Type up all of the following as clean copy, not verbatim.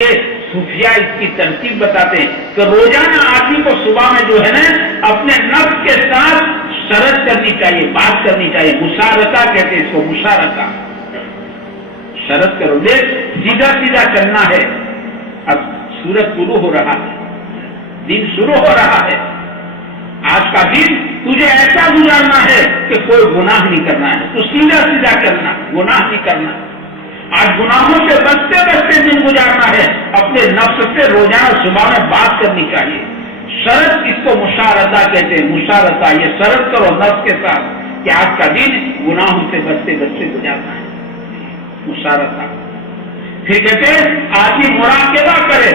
صوفیاء اس کی ترتیب بتاتے ہیں کہ روزانہ آدمی کو صبح میں جو ہے نا اپنے نفس کے ساتھ شرط کرنی چاہیے، بات کرنی چاہیے، مشارکہ کہتے ہیں اس کو، مشارکہ، شرط کرو، دیکھ سیدھا سیدھا چلنا ہے، اب سورج شروع ہو رہا ہے، دن شروع ہو رہا ہے، آج کا دن تجھے ایسا گزارنا ہے کہ کوئی گناہ نہیں کرنا ہے، تو سیدھا سیدھا چلنا، گناہ نہیں کرنا، آج گناہوں سے بچتے بچتے دن گزارنا ہے، اپنے نفس سے روزانہ صبح میں بات کرنی چاہیے، شرط اس کو مشارکہ کہتے ہیں، مشارکہ، یہ شرط کرو نفس کے ساتھ کہ آج کا دن گناہوں سے بچتے بچتے گزارنا ہے، مشارکہ۔ پھر کہتے ہیں آدمی مراقبہ کرے،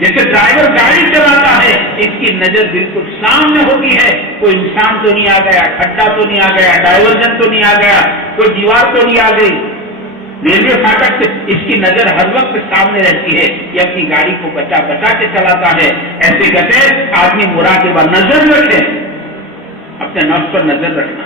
جیسے ڈرائیور گاڑی چلاتا ہے، اس کی نظر بالکل سامنے ہوتی ہے، کوئی انسان تو نہیں آ گیا، کھڈا تو نہیں آ گیا، ڈائیورژن تو نہیں آ گیا، کوئی دیوار تو نہیں آ گئی، ریلوے فاٹک سے اس کی نظر ہر وقت سامنے رہتی ہے، یہ اپنی گاڑی کو بچا بچا کے چلاتا ہے۔ ایسے کہتے ہیں آدمی مراقبہ، نظر رکھے، اپنے نفس پر نظر رکھنا،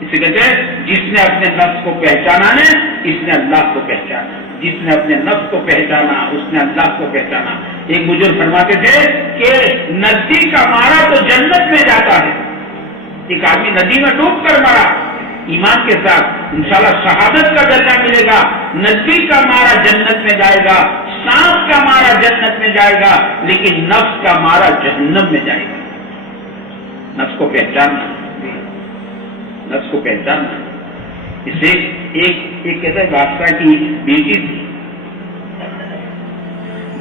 اسے کہتے ہیں جس نے اپنے نفس کو پہچانا ہے اس نے اللہ کو پہچانا، جس نے اپنے نفس کو پہچانا اس نے اللہ کو پہچانا۔ ایک بزرگ فرماتے تھے کہ ندی کا مارا تو جنت میں جاتا ہے، ایک آدمی ندی میں ڈوب کر مرا ایمان کے ساتھ، انشاءاللہ شہادت کا درجہ ملے گا، ندی کا مارا جنت میں جائے گا، سانپ کا مارا جنت میں جائے گا، لیکن نفس کا مارا جہنم میں جائے گا۔ نفس کو پہچاننا، نفس کو پہچاننا۔ اسے ایک کہتے ہیں بادشاہ کی بیٹی تھی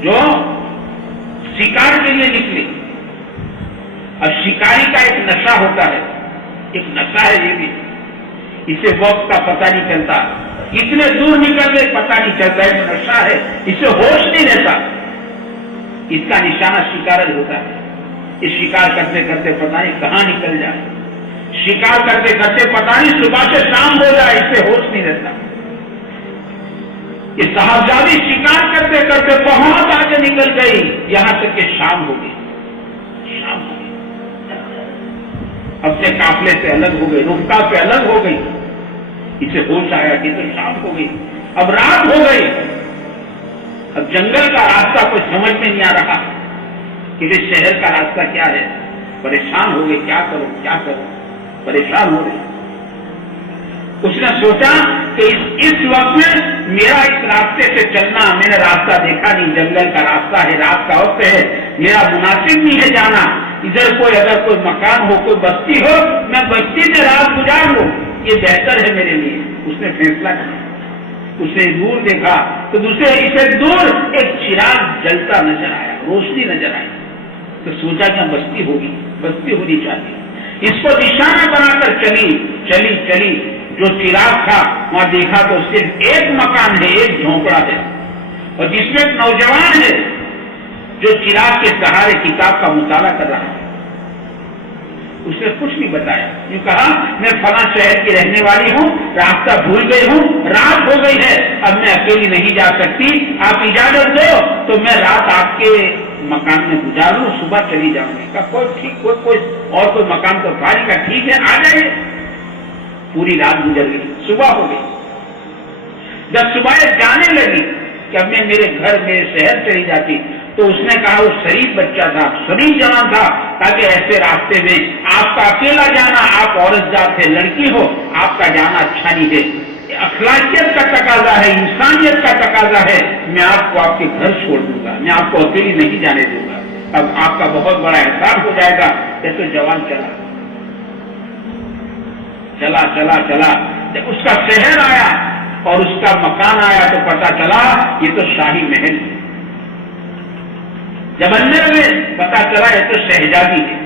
جو شکار کے لیے نکلی، اور شکاری کا ایک نشہ ہوتا ہے، ایک نشہ ہے یہ بھی، اسے وقت کا پتہ نہیں چلتا، کتنے دور نکل گئے پتہ نہیں چلتا، ایک نشہ ہے، اسے ہوش نہیں رہتا، اس کا نشانہ شکار ہوتا ہے، اس شکار کرتے کرتے پتہ نہیں کہاں نکل جائے، شکار کرتے کرتے پتہ نہیں صبح سے شام ہو جائے، اس سے ہوش نہیں رہتا۔ یہ صاحبزادی شکار کرتے کرتے بہت آگے نکل گئی، یہاں تک کہ شام ہو گئی، شام ہو گئی، اپنے قافلے سے الگ ہو گئی، رفتہ سے الگ ہو گئی، اسے ہوش آیا کہ تو شام ہو گئی، اب رات ہو گئی، اب جنگل کا راستہ کوئی سمجھ میں نہیں آ رہا کہ یہ شہر کا راستہ کیا ہے، پریشان ہو گئی، کیا کرو کیا کرو، پریشان ہو گئی۔ اس نے سوچا کہ اس وقت میں میرا اس راستے سے چلنا، میں نے راستہ دیکھا نہیں، جنگل کا راستہ ہے، رات کا وقت ہے، میرا مناسب نہیں ہے جانا، ادھر کوئی اگر کوئی مکان ہو، کوئی بستی ہو، میں بستی میں رات گزار لوں، یہ بہتر ہے میرے لیے۔ اس نے فیصلہ کیا، اسے دور دیکھا تو اسے دور ایک چراغ جلتا نظر آیا، روشنی نظر آئی، تو سوچا کہ بستی ہوگی، بستی ہونی چاہیے، اس کو نشانہ بنا کر چلی، جو چراغ تھا وہاں دیکھا تو صرف ایک مکان ہے، ایک جھونپڑا ہے، اور جس میں ایک نوجوان ہے جو چراغ کے سہارے کتاب کا مطالعہ کر رہا ہے۔ اس نے کچھ نہیں بتایا، یوں کہا میں فلاں شہر کی رہنے والی ہوں، راستہ بھول گئی ہوں، رات ہو گئی ہے، اب میں اکیلی نہیں جا سکتی، آپ اجازت دو تو میں رات آپ کے مکان میں گزار لوں، صبح چلی جاؤں گی۔ کہا کوئی ٹھیک، کوئی اور کوئی مکان تو خالی کا، ٹھیک ہے آ جائیے۔ پوری رات گزر گئی، صبح ہو گئی، جب صبح جانے لگی کہ اب میں میرے گھر میرے شہر چلی جاتی، تو اس نے کہا وہ شریف بچہ تھا، شریف جوان تھا، تاکہ ایسے راستے میں آپ کا اکیلا جانا، آپ عورت ذات ہے، لڑکی ہو، آپ کا جانا اچھا نہیں ہے، اخلاقیت کا تقاضا ہے، انسانیت کا تقاضا ہے، میں آپ کو آپ کے گھر چھوڑ دوں گا، میں آپ کو اکیلی نہیں جانے دوں گا، اب آپ کا بہت بڑا احسان ہو جائے گا۔ جیسے جوان چلا، جب اس کا شہر آیا اور اس کا مکان آیا تو پتا چلا یہ تو شاہی محل ہے، جب اندر میں پتا چلا یہ تو شہزادی ہے،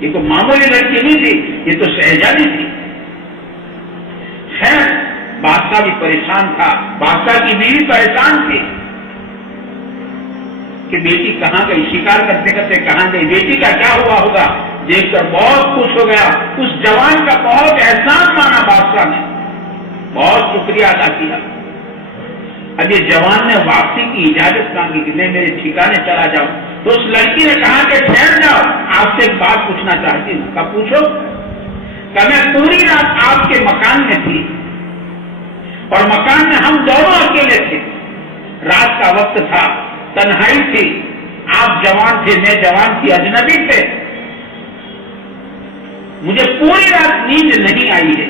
یہ کوئی معمولی لڑکی نہیں تھی، یہ تو شہزادی تھی۔ خیر بادشاہ بھی پریشان تھا، بادشاہ کی بیوی پریشان تھی کہ بیٹی کہاں گئی، شکار کرتے کرتے کہاں گئی، بیٹی کا کیا ہوا ہوگا، دیکھ کر بہت خوش ہو گیا، اس جوان کا بہت احسان مانا بادشاہ نے، بہت شکریہ ادا کیا۔ اب یہ جوان نے واپسی کی اجازت مانگی کہ میں میرے ٹھکانے چلا جاؤں، تو اس لڑکی نے کہا کہ ٹھہر جاؤ، آپ سے ایک بات پوچھنا چاہتی ہوں۔ کہا پوچھو۔ کہ میں پوری رات آپ کے مکان میں تھی، اور مکان میں ہم دونوں اکیلے تھے، رات کا وقت تھا، تنہائی تھی، آپ جوان تھے، میں جوان تھی، اجنبی تھے، مجھے پوری رات نیند نہیں آئی ہے،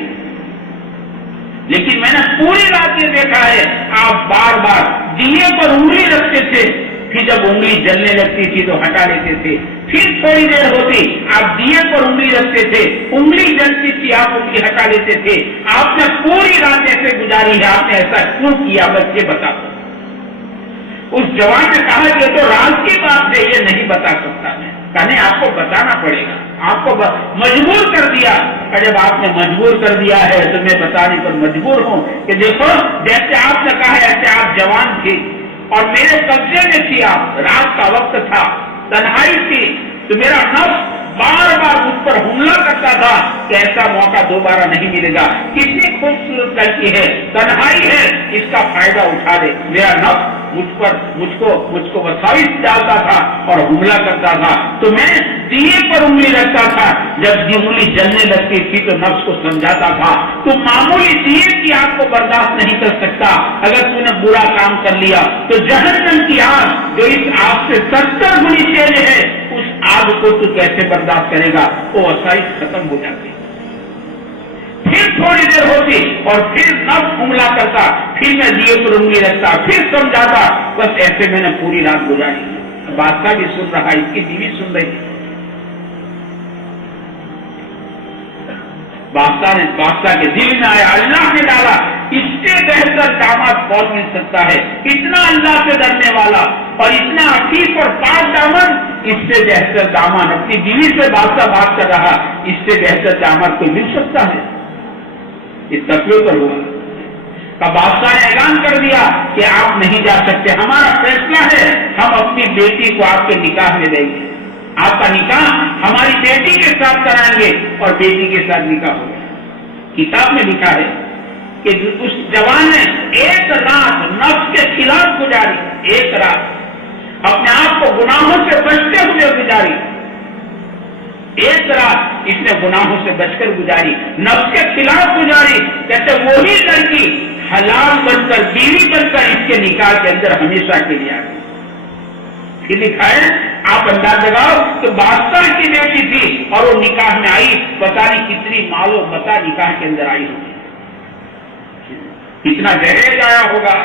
لیکن میں نے پوری رات یہ دیکھا ہے آپ بار بار دیے پر انگلی رکھتے تھے، پھر جب انگلی جلنے لگتی تھی تو ہٹا لیتے تھے، پھر تھوڑی دیر ہوتی آپ دیے پر انگلی رکھتے تھے، انگلی جلتی تھی آپ انگلی ہٹا لیتے تھے۔ آپ نے پوری رات ایسے گزاری ہے، آپ نے ایسا کیوں کیا؟ بچے بتا دو۔ اس جوان نے کہا کہ تو راز کی بات ہے، یہ نہیں بتا سکتا میں، کہنے آپ کو بتانا پڑے گا، آپ کو مجبور کر دیا، اور جب آپ نے مجبور کر دیا ہے تو میں بتانے پر مجبور ہوں کہ دیکھو جیسے آپ نے کہا ایسے آپ جوان تھے اور میرے قبضے میں تھی، آپ رات کا وقت تھا، تنہائی تھی، تو میرا نفس بار بار مجھ پر حملہ کرتا تھا کہ ایسا موقع دوبارہ نہیں ملے گا، کتنی خوبصورت لڑکی ہے، تنہائی ہے، اس کا فائدہ اٹھا لے۔ میرا نفس مجھ کو وسائل ڈالتا تھا اور حملہ کرتا تھا، تو میں دیے پر انگلی رکھتا تھا، جب انگلی جلنے لگتی تھی تو نفس کو سمجھاتا تھا تو معمولی دیے کی آگ کو برداشت نہیں کر سکتا، اگر تو نے برا کام کر لیا تو جہنم کی آگ جو اس آگ سے 70 گنی تیز ہے، اس آگ کو تو کیسے برداشت کرے گا؟ وہ وسائل ختم ہو جاتی، پھر تھوڑی دیر ہوتی اور پھر نفس حملہ کرتا، پھر میں دیے پر انگلی رکھتا، پھر سمجھاتا، بس ایسے میں نے پوری رات گزاری۔ بادشاہ بھی سن رہا، اس کی بیوی سن رہی تھی۔ بادشاہ کے دل میں آیا، اللہ نے ڈالا، اس سے بہتر داماد کون مل سکتا ہے؟ اتنا اللہ سے ڈرنے والا اور اتنا عفیف اور پاک دامن، اس سے بہتر داماد اپنی بیوی سے بادشاہ بات کر رہا، اس سے بہتر داماد کوئی مل سکتا ہے؟ اس تقوی پر ہوا کا بادشاہ نے اعلان کر دیا کہ آپ نہیں جا سکتے، ہمارا فیصلہ ہے، ہم اپنی بیٹی کو آپ کے نکاح میں دیں گے، آپ کا نکاح ہماری بیٹی کے ساتھ کرائیں گے، اور بیٹی کے ساتھ نکاح ہو گیا۔ کتاب میں لکھا ہے کہ اس جوان نے ایک رات نفس کے خلاف گزاری، ایک رات اپنے آپ کو گناہوں سے بچتے ہوئے گزاری، ایک رات اس نے گناہوں سے بچ کر گزاری، نفس کے خلاف گزاری، کہتے وہی لڑکی حلال بن کر، بیوی بن کر اس کے نکاح کے اندر ہمیشہ کے لیے آ گئی۔ پھر لکھا ہے، آپ انداز لگاؤ کہ بادشاہ کی بیٹی تھی اور وہ نکاح میں آئی، پتہ نہیں کتنی مال و متا نکاح کے اندر آئی ہوگی، کتنا دہیج آیا ہوگا۔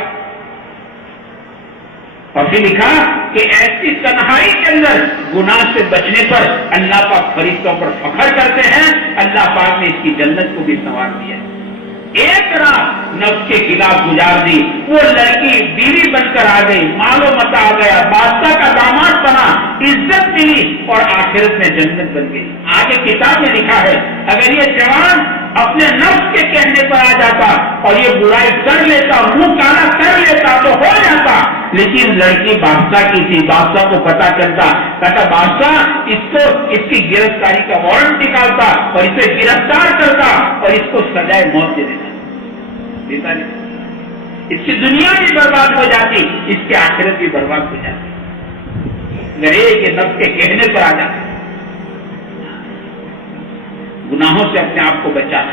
اور پھر لکھا کہ ایسی تنہائی کے اندر گناہ سے بچنے پر اللہ پاک فرشتوں پر فخر کرتے ہیں، اللہ پاک نے اس کی جنت کو بھی سنوار دیا۔ ایک رات نفس کے خلاف گزار دی، وہ لڑکی بیوی بن کر آ گئی، مال و متا آ گیا، بادشاہ کا داماد بنا، عزت ملی اور آخرت میں جنت بن گئی۔ آگے کتاب میں لکھا ہے، اگر یہ جوان اپنے نفس کے کہنے پر آ جاتا اور یہ برائی کر لیتا، منہ کالا کر لیتا تو ہو جاتا، لیکن لڑکی بادشاہ کی تھی، بادشاہ کو پتا چلتا، کہتا بادشاہ اس کی گرفتاری کا وارنٹ نکالتا اور اسے گرفتار کرتا اور اس کو سزائے موت دے دیتا، اس کی دنیا بھی برباد ہو جاتی، اس کی آخرت بھی برباد ہو جاتی، اگر ایک نفس کے کہنے پر آ جاتا۔ گناہوں سے اپنے آپ کو بچانا،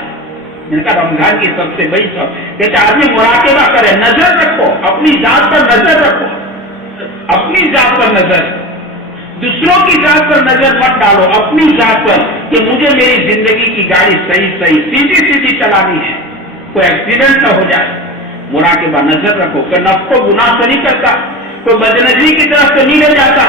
میں نے کہا رمضان کی سب سے بڑی سب کہتے آدمی مراقبہ کرے، نظر رکھو، اپنی ذات پر نظر رکھو، اپنی ذات پر نظر، دوسروں کی ذات پر نظر مت ڈالو، اپنی ذات پر کہ مجھے میری زندگی کی گاڑی صحیح سیدھی چلانی ہے، کوئی ایکسیڈنٹ نہ ہو جائے۔ مراقبہ، نظر رکھو کہ نفس کو گناہ تو نہیں کرتا، کوئی بدنظری کی طرف تو نہیں لے جاتا،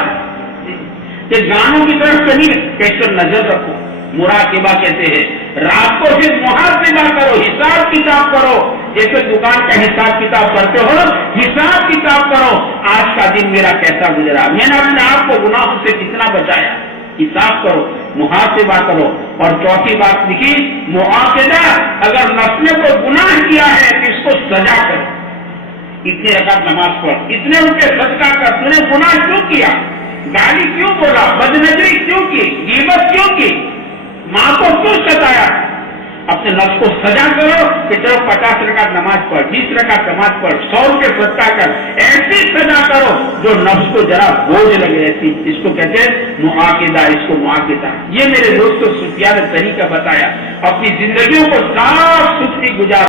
کہ گانوں کی طرف تو نہیں، کیسے نظر رکھو۔ مراقبہ کہتے ہیں رات کو پھر محاسبہ کرو، حساب کتاب کرو، جیسے دکان کا حساب کتاب کرتے ہو، حساب کتاب کرو، آج کا دن میرا کیسا گزرا، میں نے اپنے آپ کو گناہوں سے کتنا بچایا، حساب کرو، محاسبہ کرو۔ اور چوتھی بات لکھی معاقدہ، اگر نفس نے کوئی گناہ کیا ہے تو اس کو سزا کرو، اتنے رکعت نماز پڑھ، اتنے روپے صدقہ کر، تو نے گناہ کیوں کیا، گالی کیوں بولا، بدنظری کیوں کی، غیبت کیوں کی، ماں کو کیوں ستایا، اپنے نفس کو سزا کرو کہ چلو 50 رکعت نماز پڑھ، 20 رکعت نماز پڑھ، 100 روپے صدقہ کر، ایسی سزا کرو جو نفس کو ذرا بوجھ لگے، ایسی، اس کو کہتے ہیں معاقدہ، اس کو معاقدہ۔ یہ میرے دوستوں سفیان نے طریقہ بتایا، اپنی زندگیوں کو صاف ستھری گزار